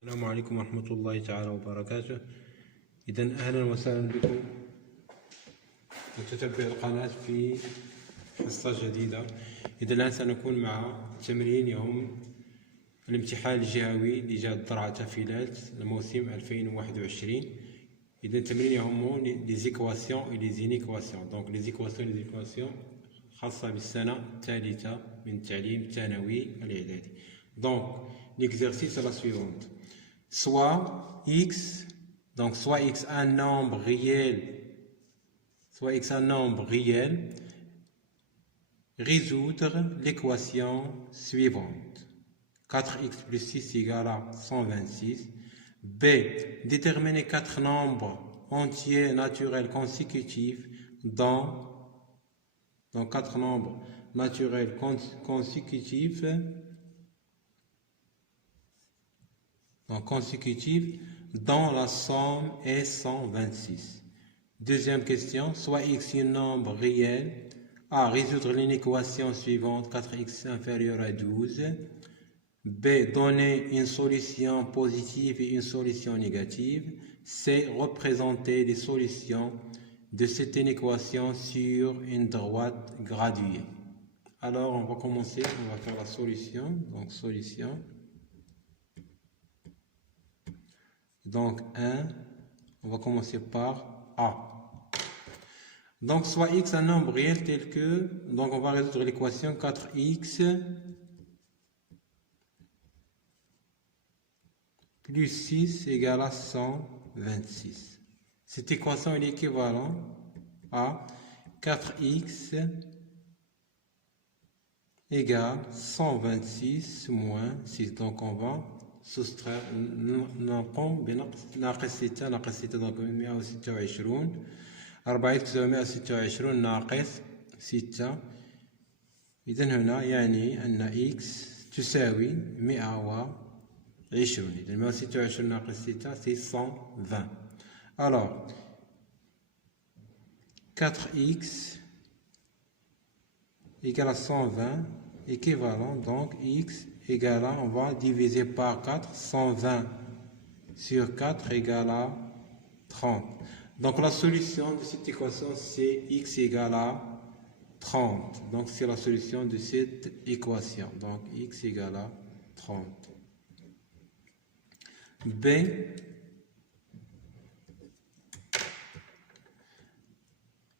السلام عليكم ورحمة الله تعالى وبركاته. إذا أهلا وسهلا بكم متتبع القناة في حصة جديدة. إذا الآن سنكون مع تمرين يوم الامتحان الجهوي لجهة درعا تافيلات الموسم 2021. إذا تمرين يهم لي زيكواسيون و لي زينيكواسيون. دونك لي زيكواسيون خاصة بالسنة الثالثة من التعليم الثانوي الإعدادي. دونك l'exercice est la suivante. Soit x, donc soit x un nombre réel, résoudre l'équation suivante. 4x plus 6 égale à 126. B. Déterminer 4 nombres entiers naturels consécutifs dans 4 nombres naturels consécutifs dont la somme est 126. Deuxième question, soit x un nombre réel. A. Résoudre l'équation suivante, 4x inférieur à 12. B. Donner une solution positive et une solution négative. C. Représenter les solutions de cette équation sur une droite graduée. Alors, on va commencer, on va faire la solution. Donc, solution. Donc 1, on va commencer par A. Donc soit x un nombre réel tel que, donc on va résoudre l'équation 4x plus 6 égale à 126. Cette équation est équivalente à 4x égale 126 moins 6. Donc on va soustraire نقوم بناقص 6 ناقص 6 دونك 126 4x تساوي 126 ناقص 6. إذا هنا يعني أن x تساوي 120. إذا 126 ناقص 6 c'est 120. Alors 4x égale à 120 équivalent, donc x égale à, on va diviser par 4, 120 sur 4 égale à 30. Donc la solution de cette équation c'est x égale à 30. Donc c'est la solution de cette équation. Donc x égale à 30. B.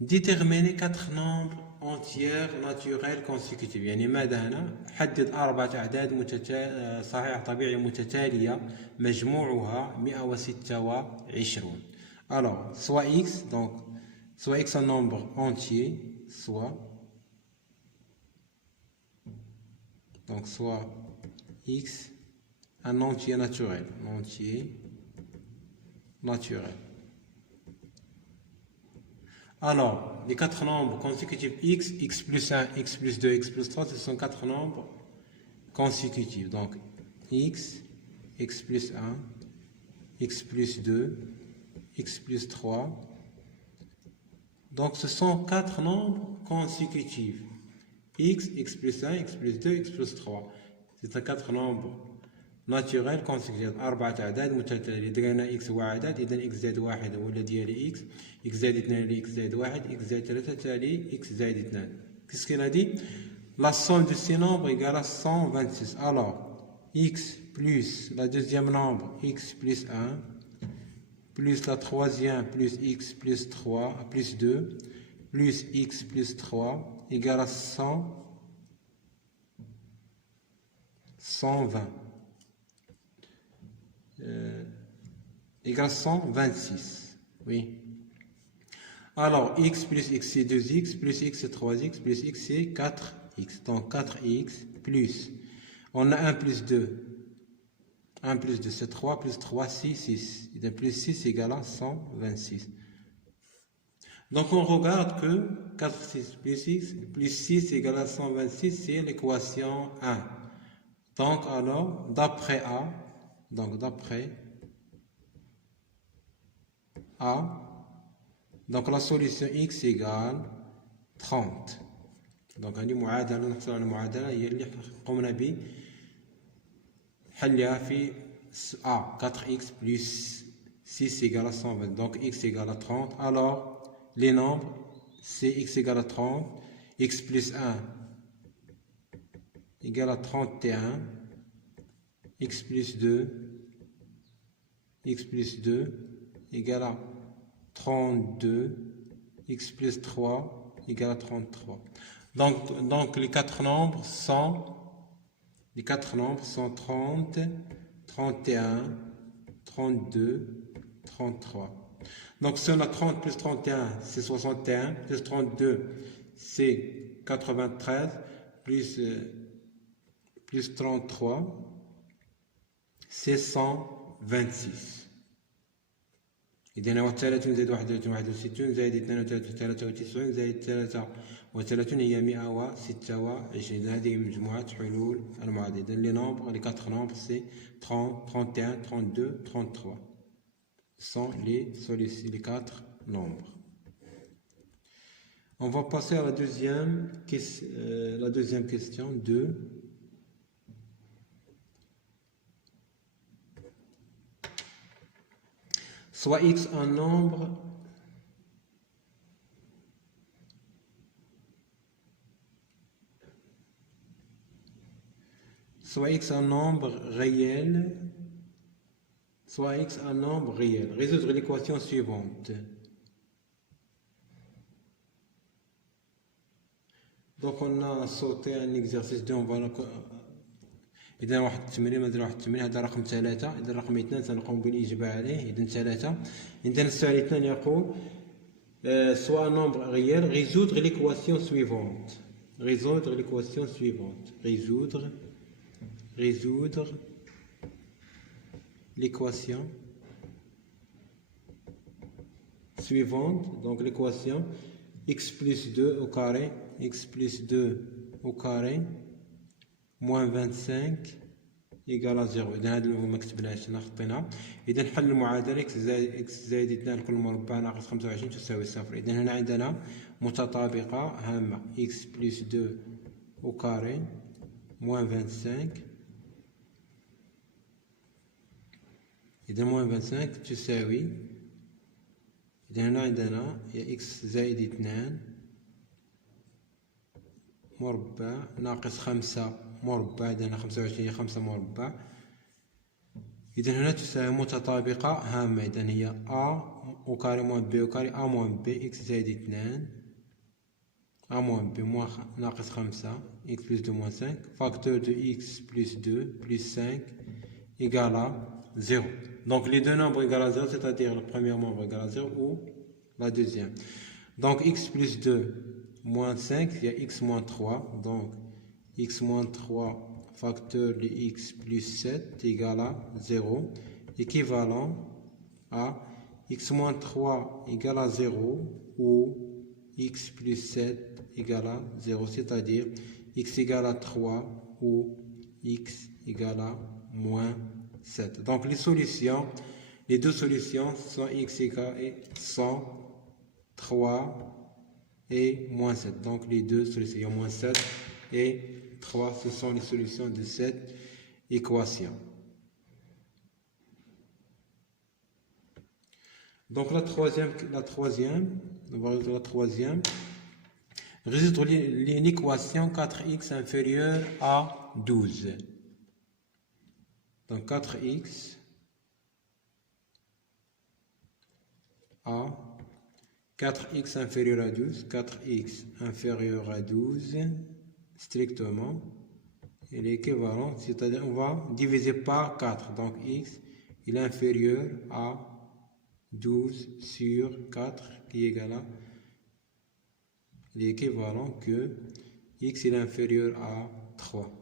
Déterminer 4 nombres entières naturelles consécutives. يعني ماذا هنا؟ حدد 4 أعداد صحيحة طبيعية متتالية مجموعها 126. Alors, soit x, donc soit x un nombre entier, soit x un entier naturel, Alors, les 4 nombres consécutifs x, x plus 1, x plus 2, x plus 3, ce sont 4 nombres consécutifs. Donc, x, x plus 1, x plus 2, x plus 3. Donc, ce sont 4 nombres consécutifs. X, x plus 1, x plus 2, x plus 3. C'est 4 nombres naturel consécutif 4 أعداد متتالية. إذا قلنا x هو عدد إذا x زائد 1 هو الذي يلي x، x زائد 2 يلي x زائد 1، x زائد 3 تالي x زائد 2. Qu'est-ce qu'il a dit? La somme de ces nombres égale à 126. Alors x plus la deuxième nombre x plus 1 plus la troisième plus x plus 3 plus 2 plus x plus 3 égale à 120. Égale 126. Oui. Alors, x plus x c'est 2x, plus x c'est 3x, plus x c'est 4x. Donc 4x plus, on a 1 plus 2. 1 plus 2 c'est 3, plus 3, 6. Et plus 6 égale à 126. Donc on regarde que 4x plus 6 égale à 126, c'est l'équation 1. Donc alors, d'après A, donc la solution x égale 30. Donc هذه معادلة نحصل على المعادلة هي اللي قمنا بحلها في A, 4x plus 6 égale à 120. Donc x égale à 30. Alors, les nombres, c'est x égale à 30, x plus 1 égale à 31, x plus 2 égale à 32, x plus 3 égale à 33. Donc les quatre nombres sont 30, 31, 32, 33. Donc si on a 30 plus 31, c'est 61, plus 32, c'est 93, plus 33, c'est 126. إذا هو 30 زائد 31 61 زائد 32 93 زائد 33 هي 126. هذه مجموعة حلول المعادلة. إذا لي نومبر لي 4 nombres c'est 30, 31, 32, 33. Ce sont les 4 nombres. On va passer à la deuxième question 2. Soit x un nombre réel, soit x un nombre réel. Résoudre l'équation suivante. Donc on a sauté un exercice 2. On va إذا واحد التمرين مازال واحد التمرين. هذا رقم 3. إذا رقم 2 سنقوم بالإجابة عليه. إذا 3. إذا السؤال الثاني يقول soit un nombre réel, résoudre l'équation suivante. Résoudre l'équation suivante. Résoudre l'équation suivante. Donc l'équation x plus 2 au carré, moins 25 égale à 0. إذا هذا اللي ما كتبناهاش هنا خطينا. إذا نحل المعادلة x زائد 2 لكل مربع ناقص 25 تساوي 0. إذا هنا عندنا متطابقة هامة x plus 2 au carré moins 25. إذا moins 25 تساوي. إذا هنا عندنا هي x زائد 2 مربع ناقص 5 مربع. إذا هنا 25 هي 5 مربع. إذا هنا تساوي متطابقة هامة. إذا هي a au carré moins b au carré a moins b x زائد 2 a moins b moins ناقص 5 x plus 2 moins 5 facteur de x plus 2 plus 5 égale à 0. Donc les deux nombres égale à 0, c'est-à-dire le premier nombre égale à 0 ou la deuxième. Donc x plus 2 moins 5, il y a x moins 3. Donc x moins 3 facteur de x plus 7 égale à 0. Équivalent à x moins 3 égale à 0 ou x plus 7 égale à 0. C'est-à-dire x égale à 3 ou x égale à moins 7. Donc les deux solutions sont x égale à 103 et moins 7. Donc les deux solutions, moins 7 et 3, ce sont les solutions de cette équation. Donc la troisième, on va résoudre la troisième. Résoudre l'équation 4x inférieur à 12. Donc 4x inférieur à 12, 4x inférieur à 12, strictement, il est équivalent, c'est-à-dire on va diviser par 4. Donc x il est inférieur à 12 sur 4 qui est égal à, il est équivalent que x il est inférieur à 3.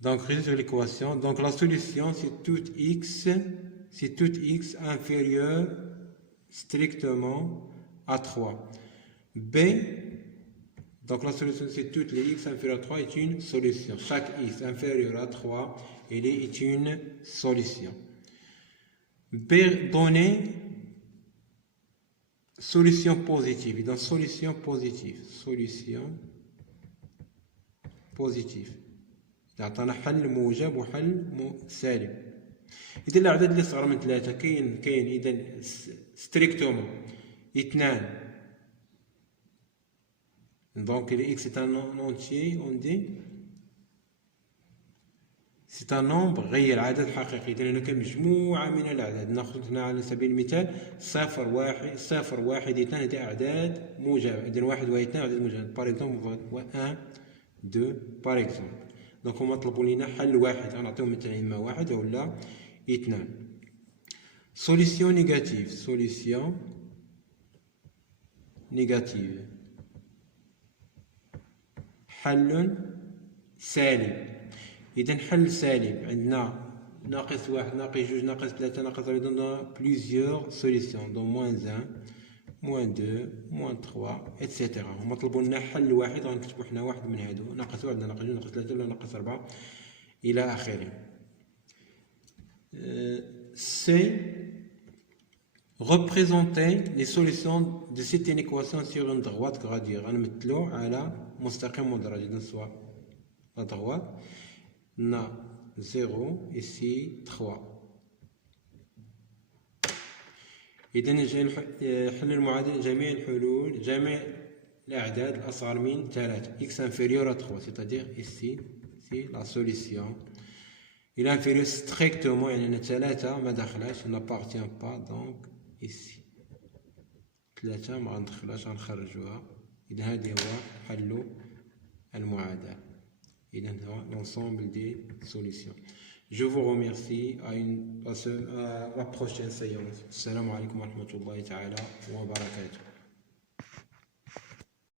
Donc résoudre l'équation. Donc la solution c'est tout x inférieur strictement à 3. B, donc la solution c'est toutes les x inférieurs à 3 est une solution. Chaque x inférieur à 3 est une solution. B donné solution positive. Donc solution positive. عطانا حل موجب وحل سالب. إذا الأعداد اللي صغر من 3 كاين إذا ستريكتومون 2. Donc x est un entier, on dit c'est un nombre غير عدد حقيقي. إذا هناك مجموعة من الأعداد. ناخذ هنا على سبيل المثال 0 1 0 1 2 هذه أعداد موجبة. إذا 1 و 2 أعداد موجبة. باغ اكزومبل 1 2 باغ اكزومبل. دونك هما طلبوا لينا حل واحد، غنعطيهم مثلا إما 1 ولا 2. سوليسيون نيجاتيف. سوليسيون نيجاتيف حل سالب. إذا حل سالب عندنا ناقص 1 ناقص 2 ناقص 3 ناقص 4. عندنا بليزيور سوليسيون دون موان 1 موان 2 موان 3 اتسيتيرا. هما طلبوا لنا حل واحد، غنكتبوا حنا واحد من هادو ناقص 1 ناقص 2 ناقص 3 ولا ناقص 4 إلى آخره. C'est représenter les solutions de cette inéquation sur une droite gradée. غنمثلو على مستقيم مدرج. إذا سوا la droite on a 0 ici 3. إذا حل المعادلة جميع الحلول جميع الأعداد الأصغر من 3 x inférieur à 3 c'est-à-dire ici la solution il est inférieur strictement يعني 3 ما دخلش n'appartient pas donc ici 3 ما غندخلهاش غنخرجوها. إذا هذا هو حل المعادلة. إذا هو l'ensemble des solutions. Je vous remercie à la prochaine séance. السلام عليكم ورحمة الله تعالى وبركاته.